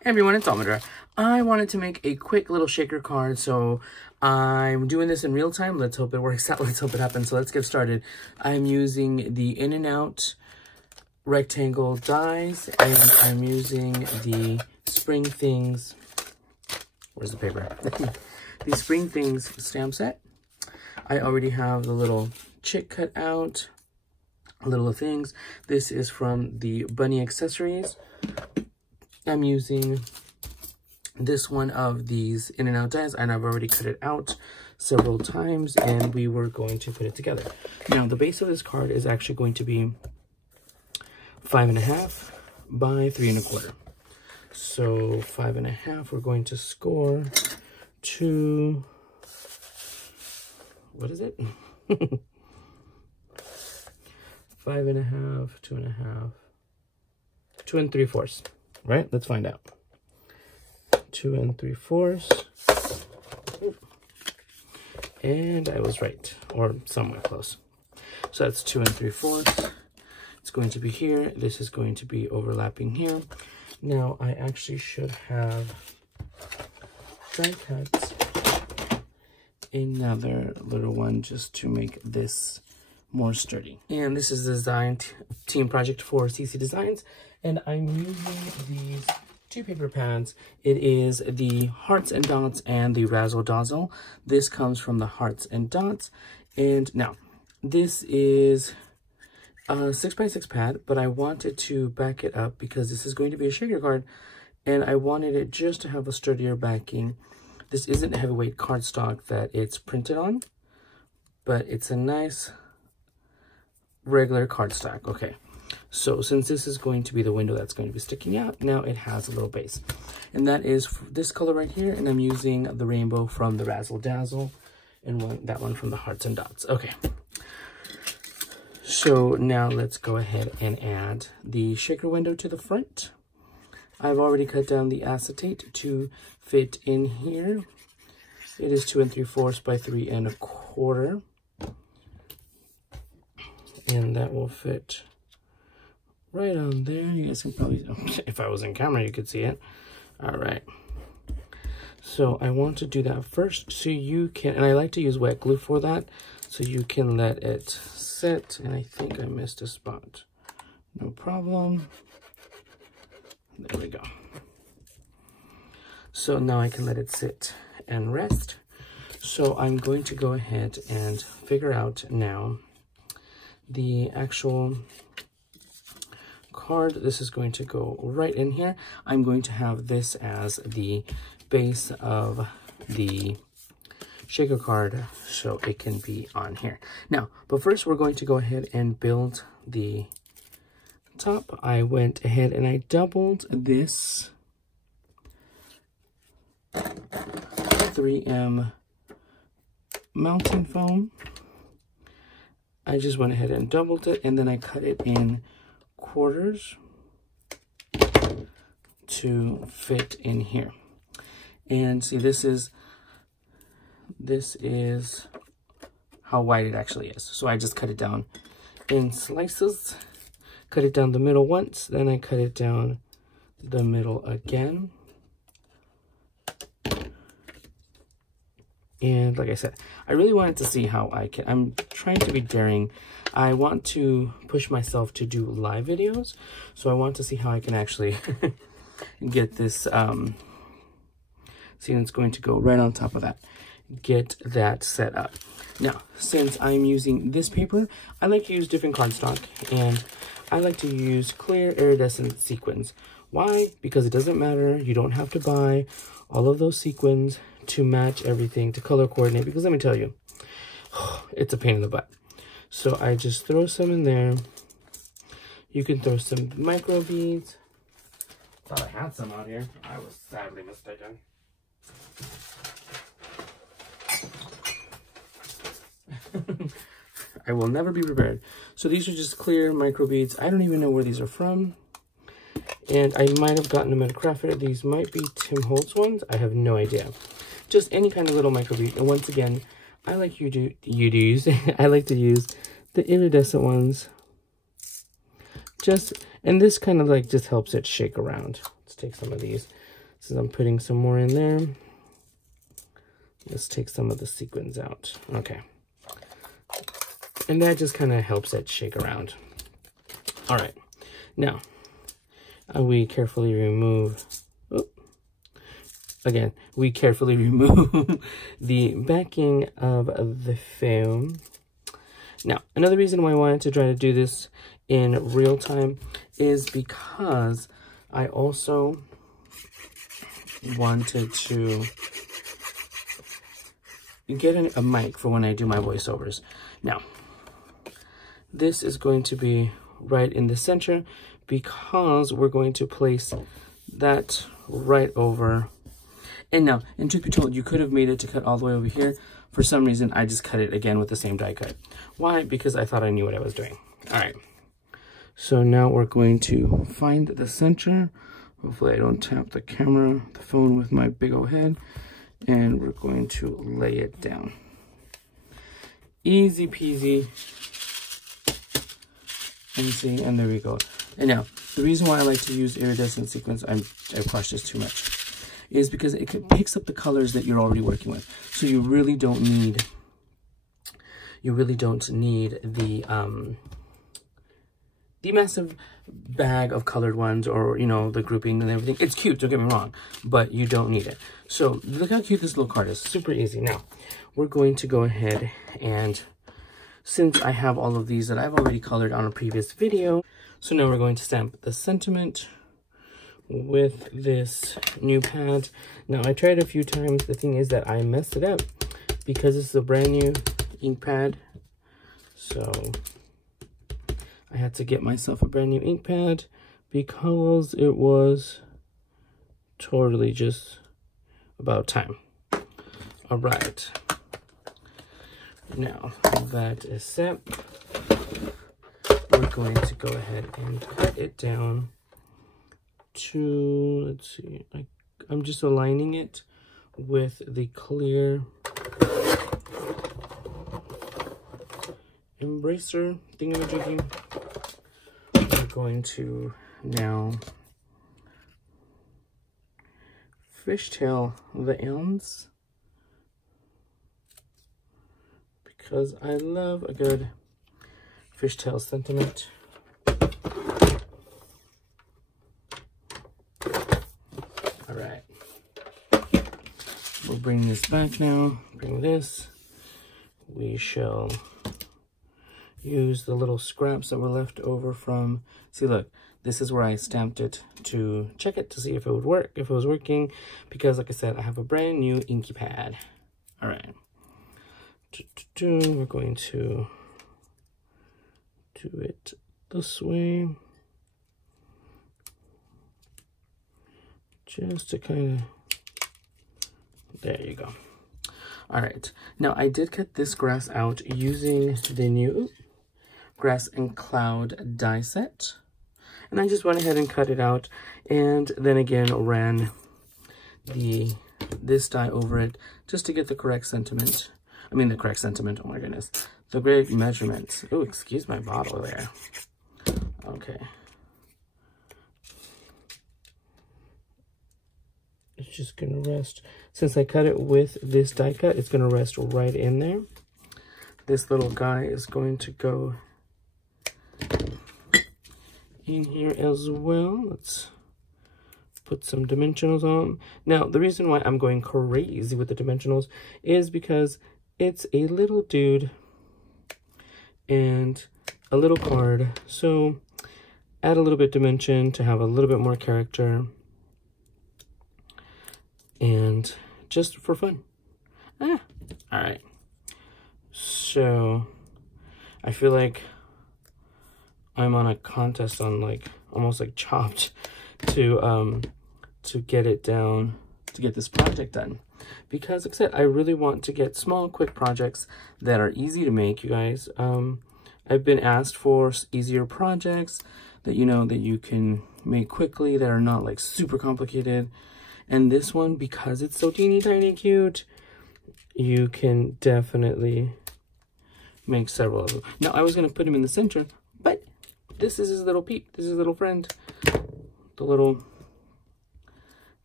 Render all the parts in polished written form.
Hey everyone, it's Almondra. I wanted to make a quick little shaker card, so I'm doing this in real time. Let's hope it works out. Let's hope it happens. So let's get started. I'm using the In and Out rectangle dies, and I'm using the Spring Things. Where's the paper? The Spring Things stamp set. I already have the little chick cut out, little things. This is from the Bunny Accessories. I'm using this one of these In and Out dies, and I've already cut it out several times, and we were going to put it together. Now, the base of this card is actually going to be 5.5 by 3 1/4. So 5.5, we're going to score to, what is it? 5.5, 2.5, 2 3/4. Right? Let's find out. 2 3/4. And I was right, or somewhat close. So that's 2 3/4. It's going to be here. This is going to be overlapping here. Now, I actually should have die cut another little one just to make this more sturdy. And this is the design team project for CC Designs. And I'm using these two paper pads. It is the Hearts and Dots and the Razzle Dazzle. This comes from the Hearts and Dots. And now, this is a 6x6 pad, but I wanted to back it up because this is going to be a shaker card, and I wanted it just to have a sturdier backing. This isn't heavyweight cardstock that it's printed on, but it's a nice regular cardstock. Okay. So since this is going to be the window that's going to be sticking out, now it has a little base. And that is this color right here, and I'm using the rainbow from the Razzle Dazzle, and that one from the Hearts and Dots. Okay. So now let's go ahead and add the shaker window to the front. I've already cut down the acetate to fit in here. It is 2 3/4 by 3 1/4. And that will fit right on there. You guys can probably, if I was in camera, you could see it. All right. So I want to do that first so you can, and I like to use wet glue for that, so you can let it sit. And I think I missed a spot. No problem. There we go. So now I can let it sit and rest. So I'm going to go ahead and figure out now the actual card. This is going to go right in here. I'm going to have this as the base of the shaker card so it can be on here. Now, but first we're going to go ahead and build the top. I went ahead and I doubled this 3M mountain foam. I just went ahead and doubled it, and then I cut it in quarters to fit in here. And see, this is how wide it actually is. So I just cut it down in slices, cut it down the middle once, then I cut it down the middle again. And like I said, I really wanted to see how I'm trying to be daring. I want to push myself to do live videos. So I want to see how I can actually get this, see, it's going to go right on top of that. Get that set up. Now, since I'm using this paper, I like to use different cardstock, and I like to use clear iridescent sequins. Why? Because it doesn't matter. You don't have to buy all of those sequins to match everything, to color coordinate, because let me tell you, it's a pain in the butt. So I just throw some in there. You can throw some micro beads. Thought I had some out here. I was sadly mistaken. I will never be prepared. So these are just clear micro beads. I don't even know where these are from. And I might have gotten them at a craft fair. These might be Tim Holtz ones. I have no idea. Just any kind of little micro bead. And once again, I like I like to use the iridescent ones. And this kind of like just helps it shake around. Let's take some of these. Since I'm putting some more in there, let's take some of the sequins out. Okay. And that just kind of helps it shake around. All right. Now, we carefully remove, we carefully remove the backing of the foam. Now, another reason why I wanted to try to do this in real time is because I also wanted to get a mic for when I do my voiceovers. Now, this is going to be right in the center because we're going to place that right over. And now, and truth be told, you could have made it to cut all the way over here. For some reason, I just cut it again with the same die cut. Why? Because I thought I knew what I was doing. All right. So now we're going to find the center. Hopefully I don't tap the phone with my big old head. And we're going to lay it down. Easy peasy. And see, and there we go. And now, the reason why I like to use iridescent sequins, I brushed this too much, is because it picks up the colors that you're already working with. So you really don't need the massive bag of colored ones, or, you know, the grouping and everything. It's cute, don't get me wrong, but you don't need it. So look how cute this little card is. Super easy. Now, we're going to go ahead and, since I have all of these that I've already colored on a previous video, so now we're going to stamp the sentiment with this new pad. Now, I tried a few times. The thing is that I messed it up because this is a brand new ink pad. So I had to get myself a brand new ink pad because it was totally just about time. All right. Now that is set, we're going to go ahead and cut it down to, let's see, I'm just aligning it with the clear embracer thingamajiggy. We're going to now fishtail the ends because I love a good fishtail sentiment. All right, we'll bring this back now. Bring this. We shall use the little scraps that were left over from, see, look, this is where I stamped it to check it to see if it would work, if it was working, because like I said, I have a brand new inky pad. All right, we're going to do it this way, just to kind of, there you go. All right, now I did cut this grass out using the new Grass and Cloud die set, and I just went ahead and cut it out, and then again ran this die over it just to get the correct sentiment. I mean the correct sentiment, oh my goodness, the great measurements. Oh, excuse my bottle there. Okay, it's just gonna rest, since I cut it with this die cut, it's gonna rest right in there. This little guy is going to go in here as well. Let's put some dimensionals on. Now, the reason why I'm going crazy with the dimensionals is because it's a little dude and a little card, so add a little bit dimension to have a little bit more character, and just for fun. All right, so I feel like I'm on a contest on, like, almost like Chopped to get it down, to get this project done, because like I said, I really want to get small quick projects that are easy to make, you guys. I've been asked for easier projects that, you know, that you can make quickly, that are not like super complicated, and this one, because it's so teeny tiny cute, you can definitely make several of them. Now, I was going to put him in the center, but this is his little peep. This is his little friend. The little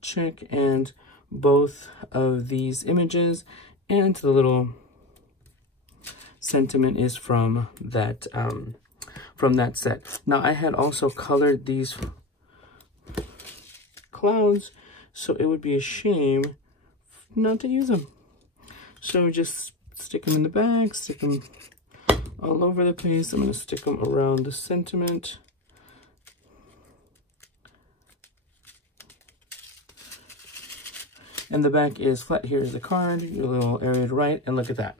check, and both of these images and the little sentiment is from that set. Now I had also colored these clouds, so it would be a shame not to use them. So just stick them in the back, stick them all over the place. I'm going to stick them around the sentiment. And the back is flat. Here's the card, your little area to write, and look at that.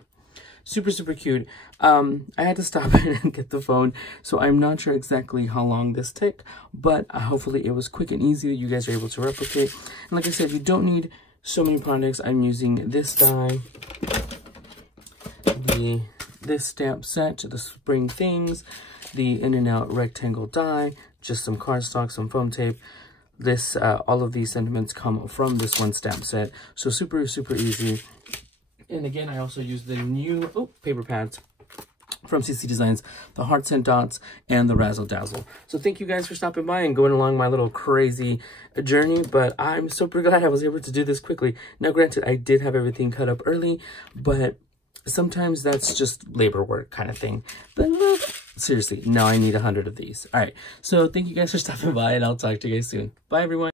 Super, super cute. I had to stop and get the phone, so I'm not sure exactly how long this took, but hopefully it was quick and easy that you guys are able to replicate. And like I said, you don't need so many products. I'm using this die, this stamp set, the spring things, the in and out rectangle die, just some cardstock, some foam tape. This, all of these sentiments come from this one stamp set, so super, super easy. And again, I also use the new paper pads from CC Designs, the Hearts and Dots and the Razzle Dazzle. So thank you guys for stopping by and going along my little crazy journey, but I'm super glad I was able to do this quickly. Now, granted, I did have everything cut up early, but sometimes that's just labor work kind of thing. But seriously, now I need 100 of these. All right, so thank you guys for stopping by, and I'll talk to you guys soon. Bye, everyone.